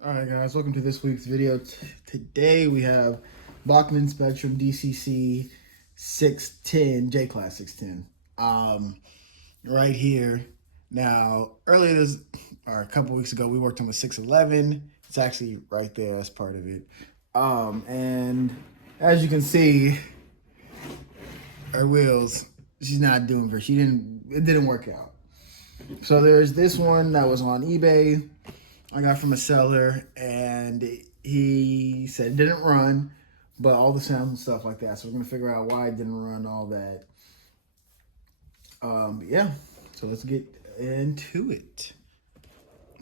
All right, guys, welcome to this week's video. Today we have Bachman Spectrum DCC 610, J-Class 610. Right here. Now, a couple weeks ago, we worked on the 611. It's actually right there as part of it. And as you can see, her wheels, she's not doing very, it didn't work out. So there's this one that was on eBay. I got from a seller, and he said it didn't run, but all the sounds and stuff like that. So we're gonna figure out why it didn't run, all that. Yeah. So let's get into it.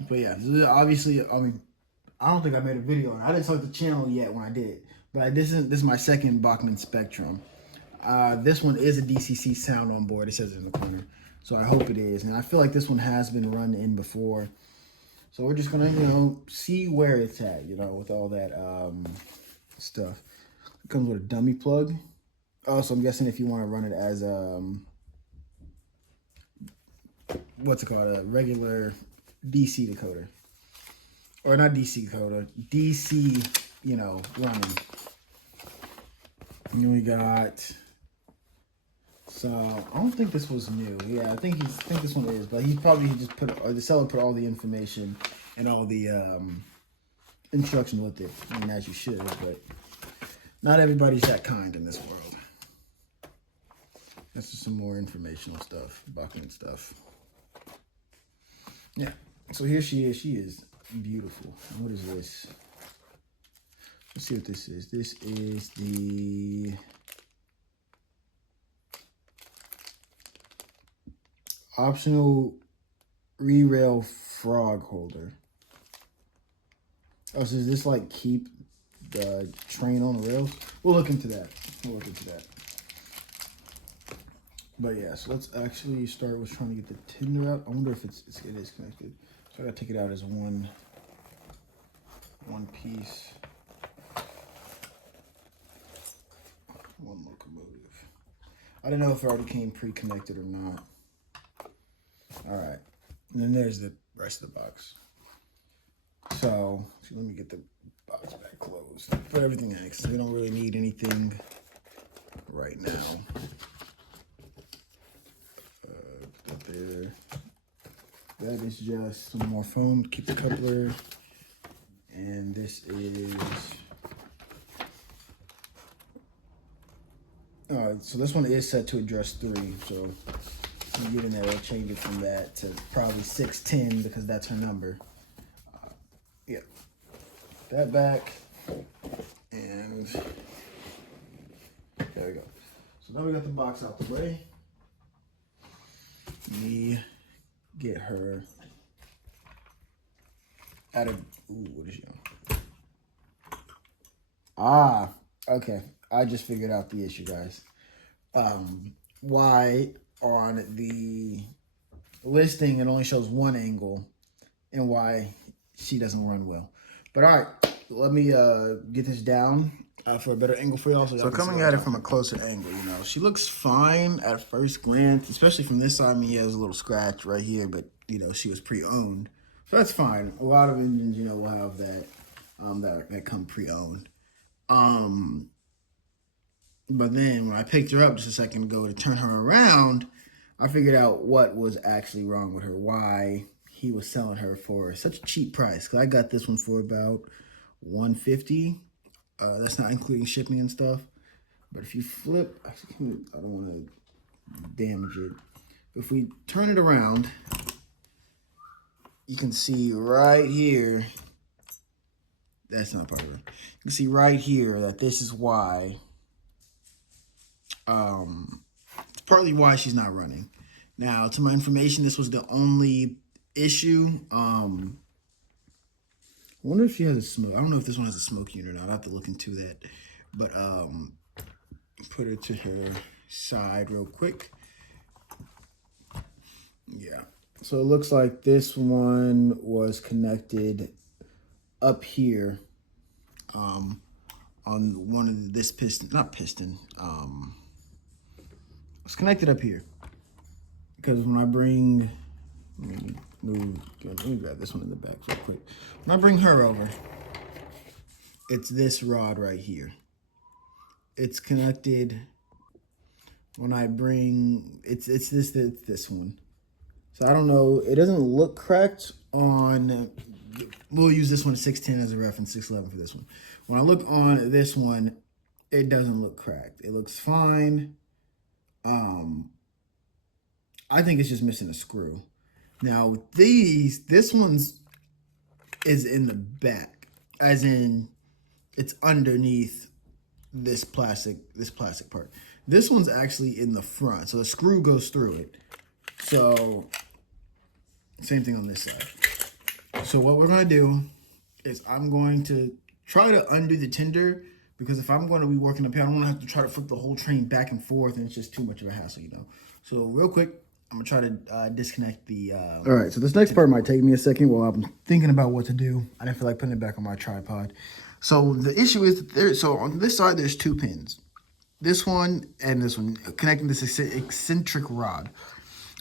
But yeah, obviously, I don't think I made a video on it. I didn't start the channel yet when I did, but this is my second Bachman Spectrum. This one is a DCC Sound on board. It says it in the corner, so I hope it is. And I feel like this one has been run in before. So we're just gonna, see where it's at, with all that stuff. It comes with a dummy plug. Oh, so I'm guessing if you want to run it as what's it called, a regular DC decoder, or not DC decoder, DC, running. And then we got. So I don't think this was new. Yeah, I think this one is, but he just put, or the seller put all the information and all the instructions with it. I mean, as you should, but not everybody's that kind in this world. That's just some more informational stuff, Bachman stuff. Yeah. So here she is. She is beautiful. What is this? Let's see what this is. This is the optional re-rail frog holder. Oh, so does this like keep the train on the rails? We'll look into that. But yeah, so let's actually start with trying to get the tender out. I wonder if it is connected. So I gotta take it out as one piece. One locomotive. I don't know if it already came pre-connected or not. All right, and then there's the rest of the box. So let me get the box back closed. Put everything in, because we don't really need anything right now. Put that there. That is just some more foam to keep the coupler. And this is... so this one is set to address 3, so... you get in there, we'll change it from that to probably 610 because that's her number. Yeah, that back, and there we go. So now we got the box out the way. Let me get her out of. Ooh, what is she on? Okay. I just figured out the issue, guys. Why on the listing it only shows one angle, and why she doesn't run well. But all right, let me get this down for a better angle for y'all. So coming at it from a closer angle, she looks fine at first glance, especially from this side. I mean, he has a little scratch right here, but she was pre-owned, so that's fine. A lot of engines, will have that that come pre-owned. But then when I picked her up just a second ago to turn her around, I figured out what was actually wrong with her, why he was selling her for such a cheap price. Because I got this one for about $150. That's not including shipping and stuff. But if you flip, actually, I don't want to damage it. If we turn it around, you can see right here, that's not part of it. You can see right here that this is why. It's partly why she's not running. Now, to my information, this was the only issue. I wonder if she has a smoke. I don't know if this one has a smoke unit or not. I'll have to look into that. But put her to her side real quick. Yeah. So it looks like this one was connected up here on one of this piston, not piston. It's connected up here because when I bring, let me let me grab this one in the back real quick. When I bring her over, it's this rod right here. It's connected. When I bring, it's this one. So I don't know. It doesn't look cracked on. We'll use this one 610 as a reference, 611 for this one. When I look on this one, it doesn't look cracked. It looks fine. I think it's just missing a screw. Now with these, this one's is in the back, as in it's underneath this plastic part. This one's actually in the front, so the screw goes through it. So same thing on this side. So what we're gonna do is I'm going to try to undo the tender, because if I'm going to be working up here, I don't want to have to try to flip the whole train back and forth, and it's just too much of a hassle, you know. So real quick, I'm gonna try to disconnect the. All right, so this next part might take me a second while I'm thinking about what to do. I didn't feel like putting it back on my tripod. So the issue is that so on this side there's two pins, this one and this one, connecting this eccentric rod.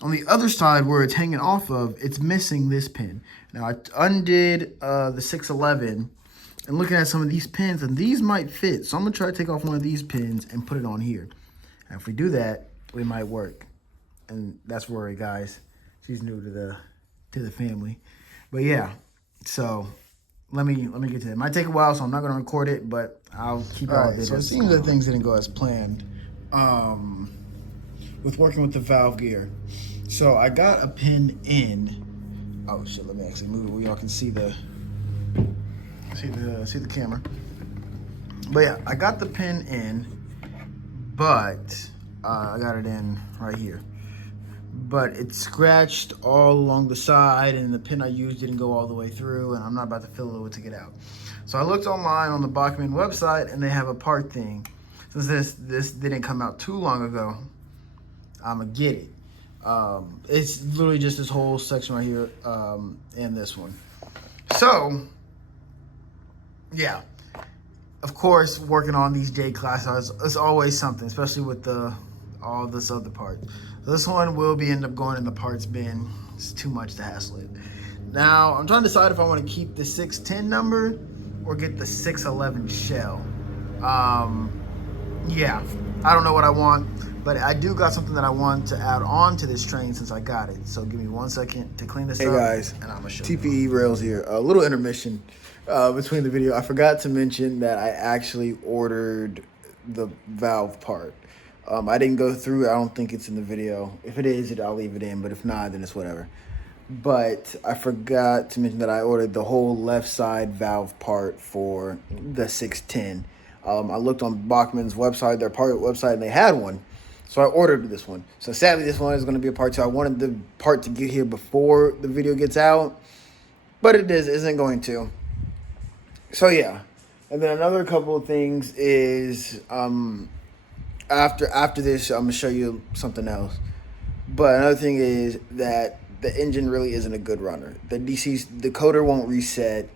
On the other side where it's hanging off of, it's missing this pin. Now I undid the 611 and looking at some of these pins, and these might fit. So I'm gonna try to take off one of these pins and put it on here. And if we do that, we might work. And that's Rory, guys. She's new to the family. But yeah, so let me get to that. It might take a while, so I'm not gonna record it, but I'll keep it all right. So it seems that things didn't go as planned with working with the valve gear. So I got a pin in. Oh shit, let me actually move it where y'all can see the camera. But yeah, I got the pin in, but I got it in right here. But it scratched all along the side, and the pin I used didn't go all the way through, and I'm not about to fiddle with it to get out. So I looked online on the Bachman website, and they have a part thing. Since this didn't come out too long ago, I'm gonna get it. It's literally just this whole section right here, and this one. So yeah, of course, working on these J classes, it's always something, especially with all this other part. So this one will end up going in the parts bin. It's too much to hassle it. Now I'm trying to decide if I want to keep the 610 number or get the 611 shell. Yeah, I don't know what I want, but I do got something that I want to add on to this train since I got it. So give me 1 second to clean this up. Hey guys, and I'm gonna show TPE rails here. A little intermission between the video. I forgot to mention that I actually ordered the valve part. I didn't go through it. I don't think it's in the video. If it is, I'll leave it in, but if not, then it's whatever. But I forgot to mention that I ordered the whole left side valve part for the 610. I looked on Bachman's website, their part website, and they had one. So I ordered this one. So sadly, this one is going to be a part 2. I wanted the part to get here before the video gets out, but it isn't going to. So yeah. And then another couple of things is after this, I'm going to show you something else. But another thing is that the engine really isn't a good runner. The decoder won't reset,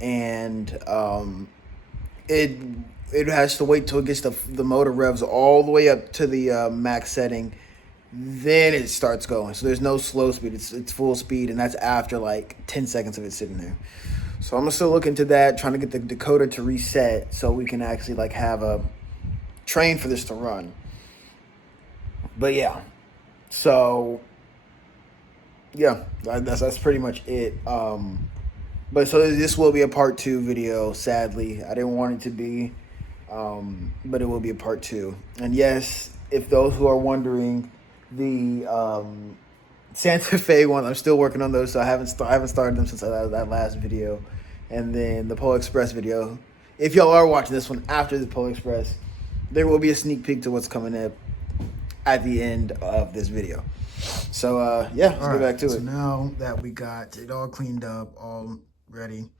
and it has to wait till it gets the motor revs all the way up to the max setting. Then it starts going. So there's no slow speed. It's full speed, and that's after like 10 seconds of it sitting there. So I'm going to still look into that, trying to get the decoder to reset so we can actually like have a train for this to run. But yeah, so yeah, that's pretty much it. But so this will be a part 2 video. Sadly, I didn't want it to be, but it will be a part 2. And yes, if those who are wondering, the Santa Fe one, I'm still working on those, so I haven't started them since that last video. And then the Pole Express video, if y'all are watching this one after the Pole Express, there will be a sneak peek to what's coming up at the end of this video. So yeah, let's go back to it. So now that we got it all cleaned up, all ready,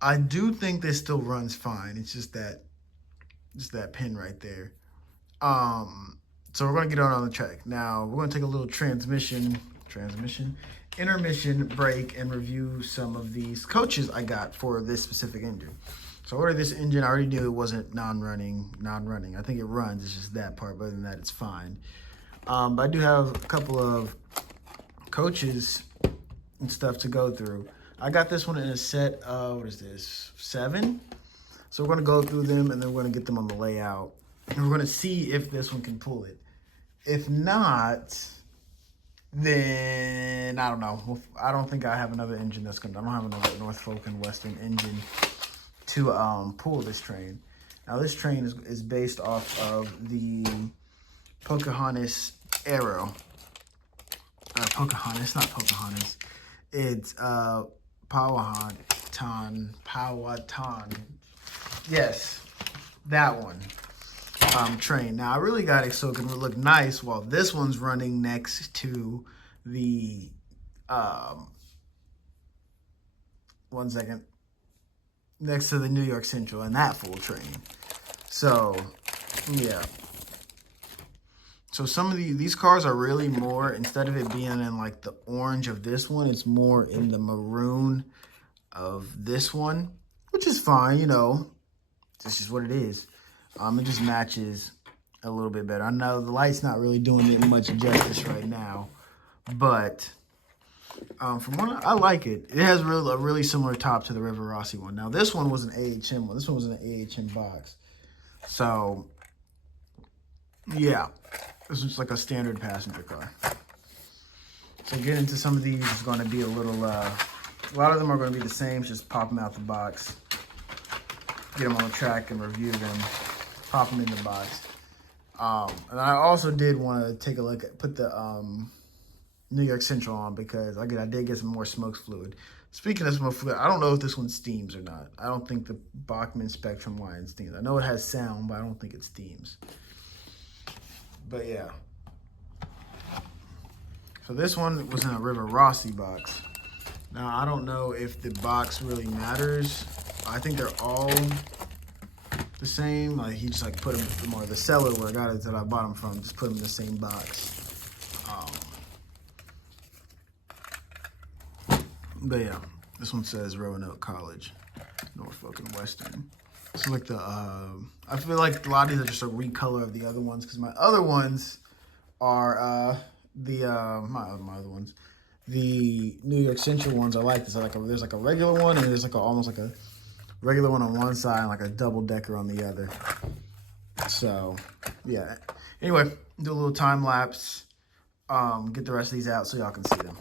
I do think this still runs fine. It's just that pin right there. So we're gonna get on the track. Now we're gonna take a little intermission break and review some of these coaches I got for this specific engine. So I ordered this engine. I already knew it wasn't non-running. I think it runs. It's just that part. But other than that, it's fine. But I do have a couple of coaches and stuff to go through. I got this one in a set of, what is this, 7? So we're gonna go through them and then we're gonna get them on the layout. And we're gonna see if this one can pull it. If not, then I don't know. I don't think I have another engine I don't have another Norfolk and Western engine to pull this train. Now this train is based off of the Powhatan Arrow. Pocahontas, not Pocahontas. It's Powhatan. Yes, that one. Train. Now I really got it so it can look nice while this one's running next to the 1 second, next to the New York Central and that full train. So yeah. So some of these cars are really more, instead of it being in like the orange of this one, it's more in the maroon of this one, which is fine, you know. This is what it is. It just matches a little bit better. I know the light's not really doing it much justice right now, but from what I like it. It has a really similar top to the River Rossi one. Now this one was an AHM one. This one was an AHM box. So yeah, this was like a standard passenger car. So getting into some of these is going to be a little. A lot of them are going to be the same. Just pop them out the box, get them on the track, and review them. Pop them in the box. And I also did want to take a look at, put the New York Central on because I did get some more smoke fluid. Speaking of smoke fluid, I don't know if this one steams or not. I don't think the Bachman Spectrum line steams. I know it has sound, but I don't think it steams. But yeah. So this one was in a River Rossi box. Now I don't know if the box really matters. I think they're all the same. Like he just like put them, or the seller where I got it that I bought them from, just put them in the same box. But yeah, this one says Roanoke College, Norfolk and Western. So like the, I feel like a lot of these are just a recolor of the other ones because my other ones are my other ones. The New York Central ones I like this. There's like a regular one and there's like almost like a regular one on one side and like a double decker on the other. So yeah. Anyway, do a little time lapse. Get the rest of these out so y'all can see them.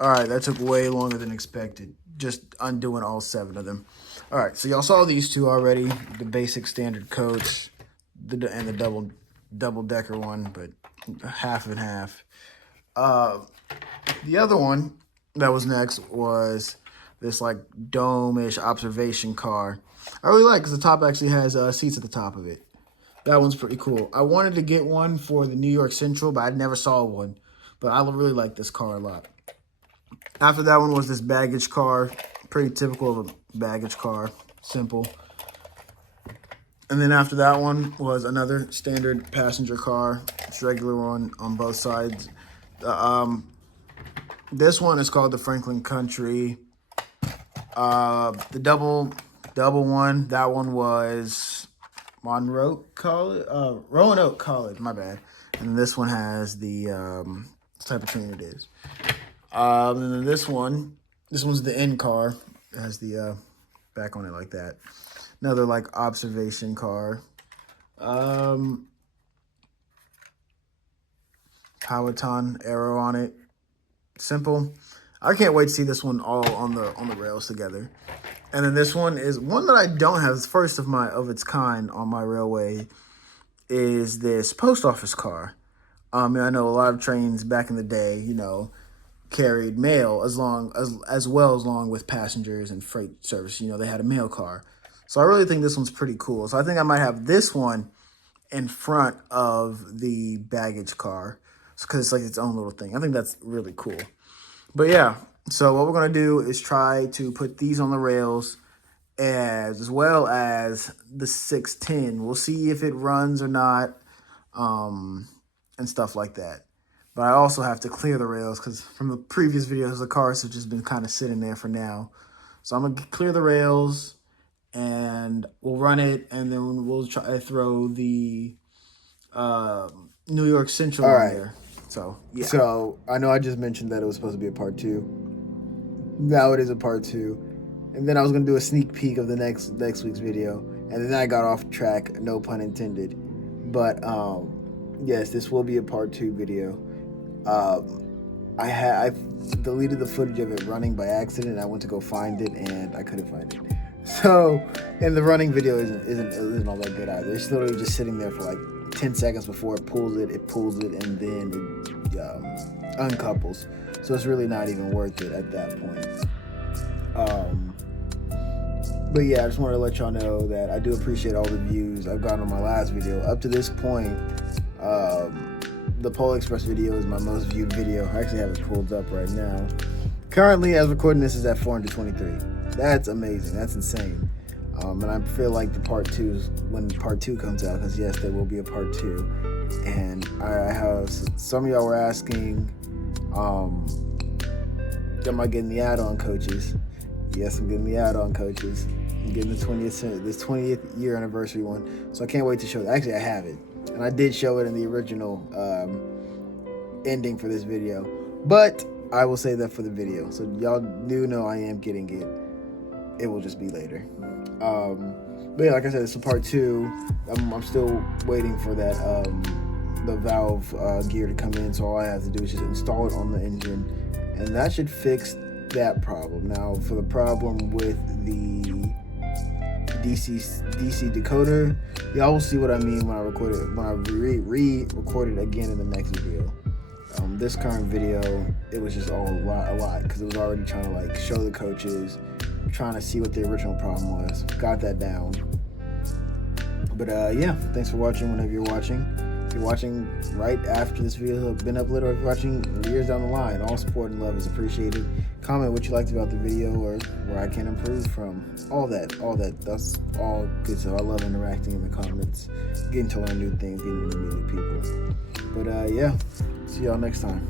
All right, that took way longer than expected. Just undoing all 7 of them. All right, so y'all saw these 2 already. The basic standard coach and the double decker one, but half and half. The other one that was next was this like dome-ish observation car. I really like because the top actually has seats at the top of it. That one's pretty cool. I wanted to get one for the New York Central, but I never saw one. But I really like this car a lot. After that one was this baggage car. Pretty typical of a baggage car. Simple. And then after that one was another standard passenger car. It's regular one on both sides. This one is called the Franklin Country. The double one, that one was Roanoke College, my bad. And this one has the type of train it is. And then this one's the end car. It has the back on it like that. Another like observation car. Powhatan Arrow on it. Simple. I can't wait to see this one all on the rails together. And then this one is one that I don't have. It's first of its kind on my railway. Is this post office car? I know a lot of trains back in the day, you know, carried mail as well along with passengers and freight service. You know, they had a mail car. So I really think this one's pretty cool. So I think I might have this one in front of the baggage car because it's like its own little thing. I think that's really cool. But yeah, so what we're going to do is try to put these on the rails as well as the 610. We'll see if it runs or not and stuff like that. but I also have to clear the rails because from the previous videos, the cars have just been kind of sitting there for now. So I'm gonna clear the rails and we'll run it, and then we'll try to throw the New York Central on there. So yeah. So I know I just mentioned that it was supposed to be a part 2. Now it is a part 2. And then I was gonna do a sneak peek of the next week's video, and then I got off track, no pun intended. But yes, this will be a part 2 video. I deleted the footage of it running by accident. I went to go find it and I couldn't find it. So, and the running video isn't all that good either. It's literally just sitting there for like 10 seconds before it pulls it, and then it uncouples. So it's really not even worth it at that point. But yeah, I just wanted to let y'all know that I do appreciate all the views I've gotten on my last video. Up to this point, the Polar Express video is my most viewed video. I actually have it pulled up right now. Currently, as recording this, is at 423. That's amazing. That's insane. And I feel like the part 2 is when part 2 comes out, because yes, there will be a part 2. And I have some of y'all were asking, am I getting the add-on coaches? Yes, I'm getting the add-on coaches. I'm getting the 20th year anniversary one. So I can't wait to show that. Actually, I have it. And I did show it in the original ending for this video. But I will say that for the video. So y'all do know I am getting it. It will just be later. But yeah, like I said, it's a part 2. I'm still waiting for that the valve gear to come in. So all I have to do is just install it on the engine. And that should fix that problem. Now, for the problem with the DC decoder, y'all will see what I mean when I record it, when I re-record it again in the next video. This current video, it was just a lot because it was already trying to like show the coaches, trying to see what the original problem was. Got that down. But yeah, thanks for watching whenever you're watching. If you're watching right after this video has been uploaded, or if you're watching years down the line, all support and love is appreciated. Comment what you liked about the video or where I can improve from. All that. That's all good stuff. I love interacting in the comments, getting to learn new things, getting to meet new people. But yeah, see y'all next time.